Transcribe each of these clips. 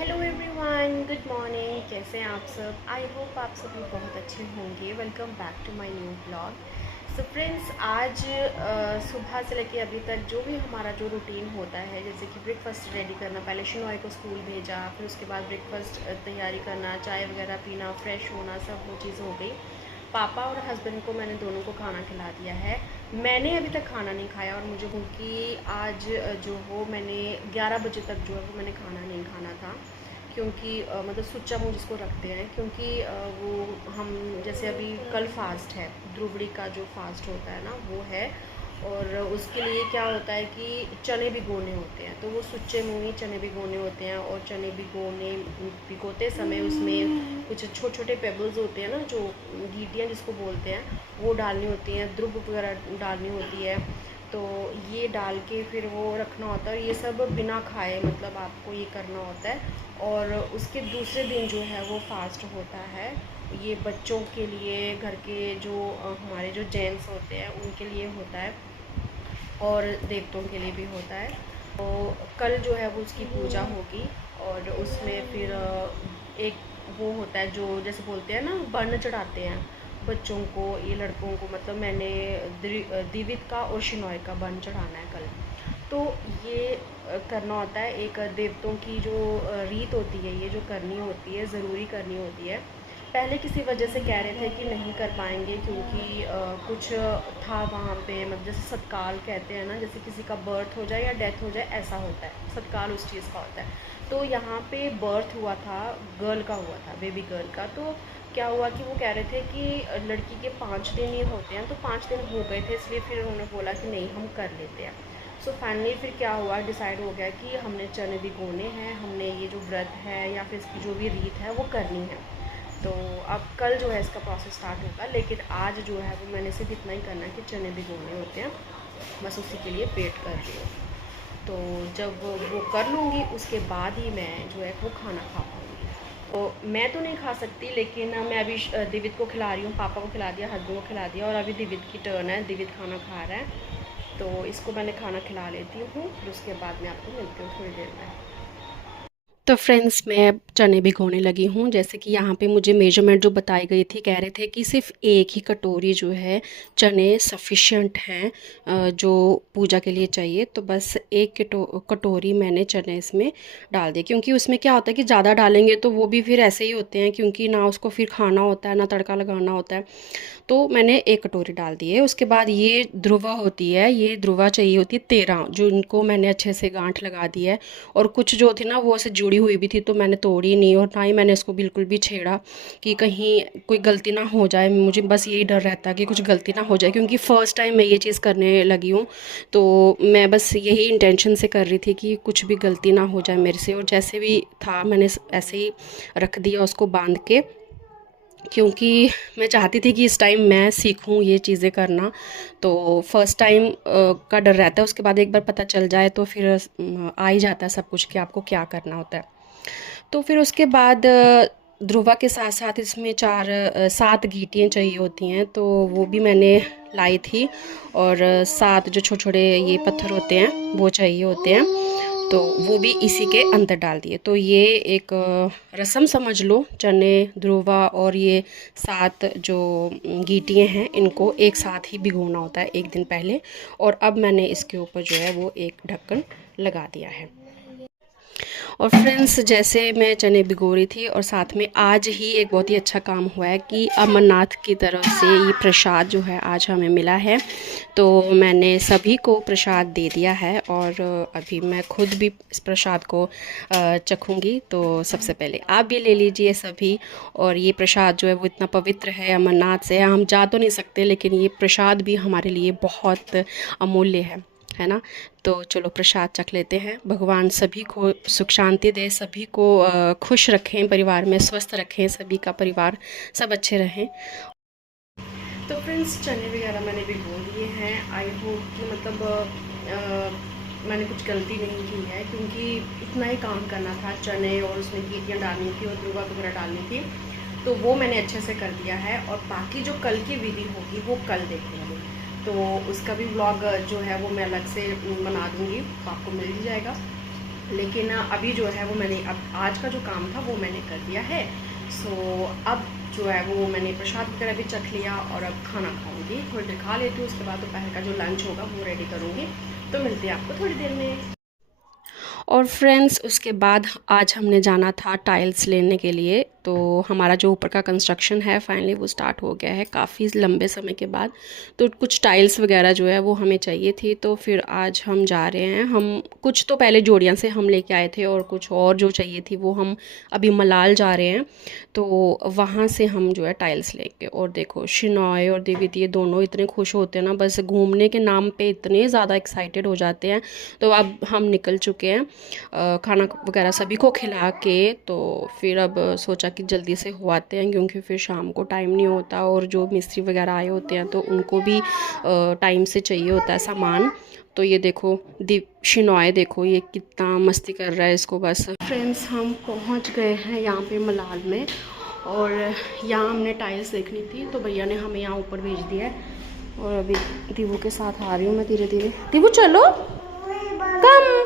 Hello everyone, good morning. कैसे हैं आप सब? आई होप आप सभी बहुत अच्छे होंगे। Welcome back to my new blog. So friends, आज सुबह से लेके अभी तक जो भी हमारा जो रूटीन होता है, जैसे कि ब्रेकफास्ट रेडी करना, पहले शिनोई को स्कूल भेजा, फिर उसके बाद ब्रेकफास्ट तैयारी करना, चाय वगैरह पीना, फ्रेश होना, सब वो चीज़ हो गई। पापा और हस्बैंड को मैंने दोनों को खाना खिला दिया है। मैंने अभी तक खाना नहीं खाया और मुझे क्योंकि आज जो हो मैंने 11 बजे तक जो है वो मैंने खाना नहीं खाना था, क्योंकि मतलब सुच्चा मुँह जिसको रखते हैं, क्योंकि वो हम जैसे अभी कल फास्ट है, ध्रुवड़ी का जो फास्ट होता है ना वो है। और उसके लिए क्या होता है कि चने भिगोने होते हैं, तो वो सुच्चे मुँह ही चने भिगोने होते हैं। और चने भिगोते समय उसमें कुछ छोटे छोटे पेबल्स होते हैं ना, जो गीटियाँ जिसको बोलते हैं, वो डालनी होती हैं, ध्रुव वगैरह डालनी होती है। तो ये डाल के फिर वो रखना होता है, और ये सब बिना खाए मतलब आपको ये करना होता है। और उसके दूसरे दिन जो है वो फास्ट होता है। ये बच्चों के लिए, घर के जो हमारे जो जेंट्स होते हैं उनके लिए होता है, और देवताओं के लिए भी होता है। तो कल जो है वो उसकी पूजा होगी। और उसमें फिर एक वो होता है जो जैसे बोलते हैं ना, बन चढ़ाते हैं बच्चों को, ये लड़कों को, मतलब मैंने दिवित का और शिनोय का बन चढ़ाना है कल। तो ये करना होता है, एक देवताओं की जो रीत होती है, ये जो करनी होती है, ज़रूरी करनी होती है। पहले किसी वजह से कह रहे थे कि नहीं कर पाएंगे, क्योंकि कुछ था वहाँ पे, मतलब जैसे सत्काल कहते हैं ना, जैसे किसी का बर्थ हो जाए या डेथ हो जाए, ऐसा होता है, सत्काल उस चीज़ का होता है। तो यहाँ पे बर्थ हुआ था, गर्ल का हुआ था, बेबी गर्ल का। तो क्या हुआ कि वो कह रहे थे कि लड़की के 5 दिन ही होते हैं, तो 5 दिन हो गए थे, इसलिए फिर उन्होंने बोला कि नहीं हम कर लेते हैं। सो फाइनली फिर क्या हुआ, डिसाइड हो गया कि हमने चने भिगोने हैं, हमने ये जो व्रत है या फिर इसकी जो भी रीत है वो करनी है। तो अब कल जो है इसका प्रोसेस स्टार्ट होगा, लेकिन आज जो है वो मैंने सिर्फ इतना ही करना है कि चने भिगोने होते हैं, बस उसी के लिए वेट कर रही हूँ। तो जब वो कर लूँगी उसके बाद ही मैं जो है वो खाना खा पाऊँगी। तो मैं तो नहीं खा सकती, लेकिन मैं अभी दिवित को खिला रही हूँ, पापा को खिला दिया, हस्बैंड को खिला दिया, और अभी दिवित की टर्न है, दिवित खाना खा रहा है। तो इसको मैंने खाना खिला लेती हूँ, फिर उसके बाद मैं आपको मिलती हूँ थोड़ी देर में। तो फ्रेंड्स, मैं अब चने भिगोने लगी हूँ। जैसे कि यहाँ पे मुझे मेजरमेंट जो बताई गई थी, कह रहे थे कि सिर्फ एक ही कटोरी जो है चने सफिशिएंट हैं, जो पूजा के लिए चाहिए। तो बस एक कटोरी मैंने चने इसमें डाल दिए, क्योंकि उसमें क्या होता है कि ज़्यादा डालेंगे तो वो भी फिर ऐसे ही होते हैं, क्योंकि ना उसको फिर खाना होता है ना तड़का लगाना होता है। तो मैंने एक कटोरी डाल दी है। उसके बाद ये ध्रुवा होती है, ये ध्रुवा चाहिए होती है 13, जो इनको मैंने अच्छे से गांठ लगा दी है। और कुछ जो थी ना वो ऐसे जुड़ी हुई भी थी, तो मैंने तोड़ी नहीं, और ना ही मैंने इसको बिल्कुल भी छेड़ा कि कहीं कोई गलती ना हो जाए। मुझे बस यही डर रहता है कि कुछ गलती ना हो जाए, क्योंकि फ़र्स्ट टाइम मैं ये चीज़ करने लगी हूँ। तो मैं बस यही इंटेंशन से कर रही थी कि कुछ भी गलती ना हो जाए मेरे से। और जैसे भी था मैंने ऐसे ही रख दिया उसको बांध के, क्योंकि मैं चाहती थी कि इस टाइम मैं सीखूं ये चीज़ें करना। तो फर्स्ट टाइम का डर रहता है, उसके बाद एक बार पता चल जाए तो फिर आ ही जाता है सब कुछ कि आपको क्या करना होता है। तो फिर उसके बाद ध्रुवा के साथ साथ इसमें 7 गीटियाँ चाहिए होती हैं, तो वो भी मैंने लाई थी। और 7 जो छोटे छोटे ये पत्थर होते हैं वो चाहिए होते हैं, तो वो भी इसी के अंदर डाल दिए। तो ये एक रस्म समझ लो, चने, ध्रुवा और ये 7 जो गीटियाँ हैं, इनको एक साथ ही भिगोना होता है एक दिन पहले। और अब मैंने इसके ऊपर जो है वो एक ढक्कन लगा दिया है। और फ्रेंड्स, जैसे मैं चने भिगो रही थी, और साथ में आज ही एक बहुत ही अच्छा काम हुआ है कि अमरनाथ की तरफ से ये प्रसाद जो है आज हमें मिला है। तो मैंने सभी को प्रसाद दे दिया है, और अभी मैं खुद भी इस प्रसाद को चखूँगी। तो सबसे पहले आप भी ले लीजिए सभी। और ये प्रसाद जो है वो इतना पवित्र है, अमरनाथ से है, हम जा तो नहीं सकते, लेकिन ये प्रसाद भी हमारे लिए बहुत अमूल्य है ना। तो चलो प्रसाद चख लेते हैं। भगवान सभी को सुख शांति दे, सभी को खुश रखें, परिवार में स्वस्थ रखें, सभी का परिवार सब अच्छे रहें। तो फ्रेंड्स, चने वगैरह मैंने भिगो लिए हैं। आई होप कि मतलब मैंने कुछ गलती नहीं की है, क्योंकि इतना ही काम करना था, चने और उसमें गीटियाँ डालनी थी और ध्रुवा वगैरह डालनी थी, तो वो मैंने अच्छे से कर दिया है। और बाकी जो कल की विधि होगी वो कल देखेंगे, तो उसका भी व्लॉग जो है वो मैं अलग से बना दूँगी, तो आपको मिल ही जाएगा। लेकिन अभी जो है वो मैंने अब आज का जो काम था वो मैंने कर दिया है। सो अब जो है वो मैंने प्रसाद वगैरह भी चख लिया और अब खाना खाऊंगी, थोड़ी देर खा लेती हूँ, उसके बाद दोपहर का जो लंच होगा वो रेडी करूँगी। तो मिलते हैं आपको थोड़ी देर में। और फ्रेंड्स उसके बाद आज हमने जाना था टाइल्स लेने के लिए। तो हमारा जो ऊपर का कंस्ट्रक्शन है फाइनली वो स्टार्ट हो गया है काफ़ी लंबे समय के बाद। तो कुछ टाइल्स वगैरह जो है वो हमें चाहिए थी, तो फिर आज हम जा रहे हैं। हम कुछ तो पहले जोड़ियाँ से हम लेके आए थे और कुछ और जो चाहिए थी वो हम अभी मलाल जा रहे हैं। तो वहाँ से हम जो है टाइल्स लेंगे। और देखो शिनॉय और देवित ये दोनों इतने खुश होते हैं ना, बस घूमने के नाम पे इतने ज़्यादा एक्साइटेड हो जाते हैं। तो अब हम निकल चुके हैं खाना वगैरह सभी को खिला के। तो फिर अब सोचा कि जल्दी से हो आते हैं, क्योंकि फिर शाम को टाइम नहीं होता और जो मिस्त्री वगैरह आए होते हैं तो उनको भी टाइम से चाहिए होता है सामान। तो ये देखो शिनॉय देखो ये कितना मस्ती कर रहा है, इसको बस। फ्रेंड्स हम पहुंच गए हैं यहाँ पे मलाल में, और यहाँ हमने टाइल्स देखनी थी तो भैया ने हमें यहाँ ऊपर भेज दिया है। और अभी दीवू के साथ आ रही हूँ मैं धीरे धीरे। दीवू चलो, कम।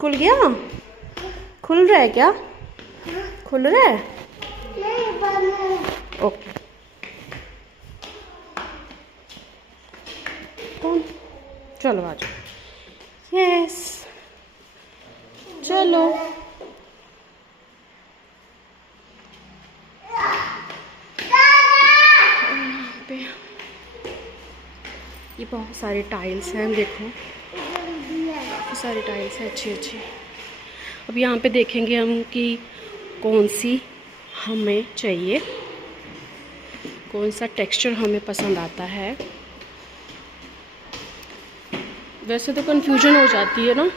खुल गया? खुल रहा है क्या? खुल रहा है? ओके। तो चलो आ जाओ। यस चलो। ये बहुत सारे टाइल्स हैं, देखो बहुत सारी टाइल्स हैं अच्छी अच्छी। अब यहाँ पे देखेंगे हम कि कौन सी हमें चाहिए, कौन सा टेक्सचर हमें पसंद आता है। वैसे तो कंफ्यूजन हो जाती है ना,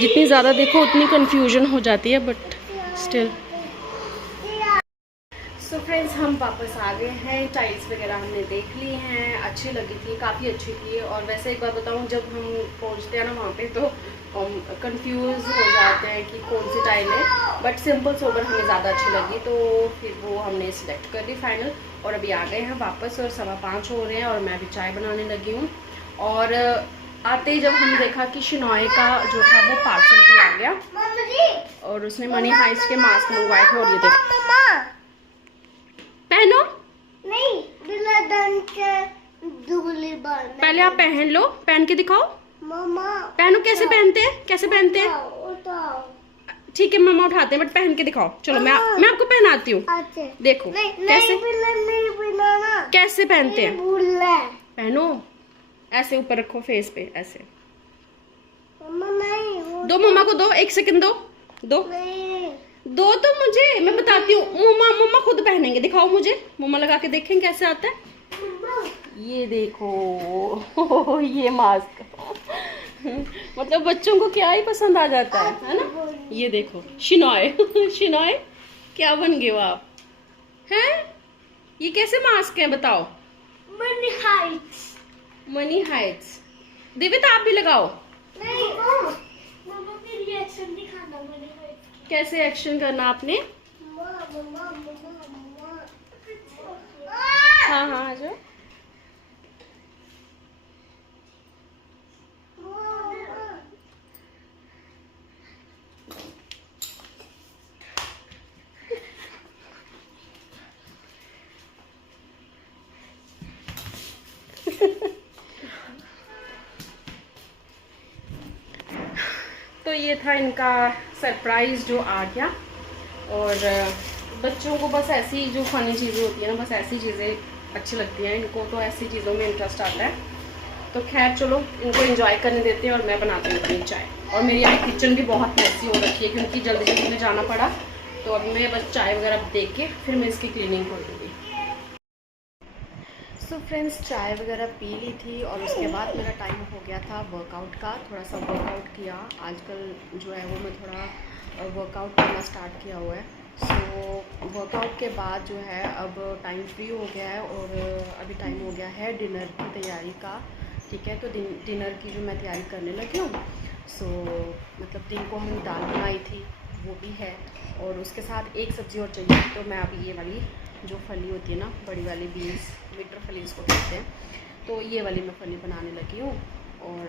जितनी ज़्यादा देखो उतनी कंफ्यूजन हो जाती है, बट स्टिल। सो फ्रेंड्स हम वापस आ गए हैं। टाइल्स वगैरह हमने देख ली हैं, अच्छी लगी थी, काफ़ी अच्छी थी। और वैसे एक बात बताऊं, जब हम पहुंचते हैं ना वहाँ पे तो कंफ्यूज हो जाते हैं कि कौन सी टाइल है, बट सिंपल सोबर हमें ज़्यादा अच्छी लगी तो फिर वो हमने सिलेक्ट कर दी फाइनल। और अभी आ गए हैं वापस और 5:15 हो रहे हैं और मैं अभी चाय बनाने लगी हूँ। और आते ही जब हमने देखा कि शिनॉय का जो था वो पार्सल भी आ गया, और उसने मनी हाइस्ट के मास्क मंगवाए थे। और ये देखो पहनो, नहीं पहले आप पहन लो, पहन के दिखाओ मामा। पहनो, कैसे पहनते हैं, कैसे पहनते हैं? ठीक है मम्मा उठाते हैं, बट पहन के दिखाओ। चलो मैं आपको पहनाती हूँ, देखो कैसे कैसे पहनते हैं। पहनो, ऐसे ऊपर रखो फेस पे, ऐसे। दो मम्मा को, दो, 1 सेकंड दो दो तो मुझे, मैं बताती हूँ। मम्मा खुद पहनेंगे, दिखाओ मुझे, मम्मा लगा के देखें कैसे आता है। ये देखो ये मास्क मतलब बच्चों को क्या ही पसंद आ जाता है ना। ये देखो शिनॉय शिनॉय क्या बन गए हो आप हैं? ये कैसे मास्क है बताओ? Money Heights. Money Heights. देवित आप भी लगाओ। नहीं मामा के रिएक्शन दिखाना। मनी हाइट्स कैसे एक्शन करना आपने? हाँ हाँ आ जाओ। तो ये था इनका सरप्राइज़ जो आ गया। और बच्चों को बस ऐसी जो फनी चीज़ें होती हैं ना, बस ऐसी चीज़ें अच्छी लगती हैं इनको, तो ऐसी चीज़ों में इंटरेस्ट आता है। तो खैर चलो इनको एंजॉय करने देते हैं और मैं बनाती हूँ अपनी चाय। और मेरी यहाँ किचन भी बहुत मैसी हो रखी है क्योंकि जल्दी जल्दी में जाना पड़ा। तो अब मैं बस चाय वगैरह दे के फिर मैं इसकी क्लीनिंग कर दूँगी। सो फ्रेंड्स चाय वगैरह पी ली थी और उसके बाद मेरा टाइम हो गया था वर्कआउट का। थोड़ा सा वर्कआउट किया, आजकल जो है वो मैं थोड़ा वर्कआउट करना स्टार्ट किया हुआ है। सो वर्कआउट के बाद जो है अब टाइम फ्री हो गया है और अभी टाइम हो गया है डिनर की तैयारी का। ठीक है, तो डिनर की जो मैं तैयारी करने लगी हूँ। सो मतलब दिन को हमने दाल बनाई थी वो भी है, और उसके साथ एक सब्ज़ी और चाहिए। तो मैं अभी ये वाली जो फली होती है ना, बड़ी वाली बीन्स, मटर फली इसको कहते हैं, तो ये वाली मैं फली बनाने लगी हूँ। और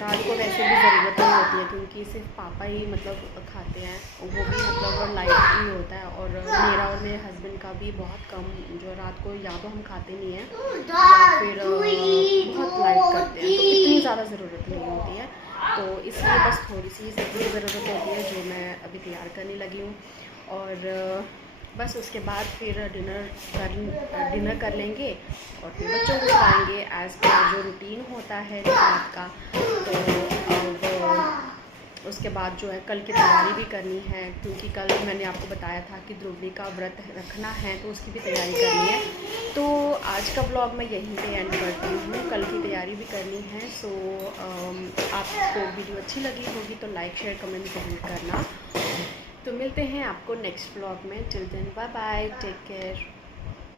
रात को वैसे भी ज़रूरत नहीं होती है क्योंकि सिर्फ पापा ही मतलब खाते हैं, वो भी मतलब लाइट ही होता है। और मेरा और मेरे हस्बैंड का भी बहुत कम, जो रात को या तो हम खाते नहीं हैं या फिर बहुत लाइट करते हैं, तो इतनी ज़्यादा ज़रूरत नहीं होती है। तो इसलिए बस थोड़ी सी सब्ज़ी की ज़रूरत होती है जो मैं अभी तैयार करने लगी हूँ। और बस उसके बाद फिर डिनर कर लेंगे और फिर बच्चों को खिलाएंगे एज़ पर जो रूटीन होता है रात का। तो अब उसके बाद जो है कल की तैयारी भी करनी है, क्योंकि कल मैंने आपको बताया था कि ध्रुवनी का व्रत रखना है, तो उसकी भी तैयारी करनी है। तो आज का ब्लॉग मैं यहीं पे एंड करती हूँ, कल की तैयारी भी करनी है। सो आपको वीडियो अच्छी लगी होगी तो लाइक शेयर कमेंट ज़रूर करना। तो मिलते हैं आपको नेक्स्ट ब्लॉग में। Till then bye bye, take care.